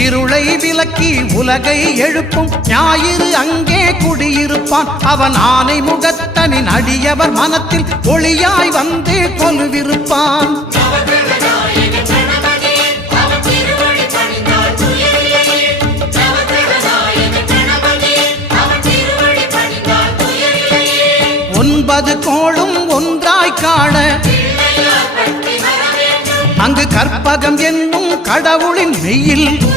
இருளை விலக்கி உலகை எழுப்பும் ஞாயிறு அங்கே குடியிருப்பான். அவன் ஆனை முகத்தனின் அடியவர் மனத்தில் ஒளியாய் வந்து கொலுவிருப்பான். ஒன்பது கோளும் ஒன்றாய் காண அங்கு கற்பகம் என்னும் கடவுளின் மெய்யில்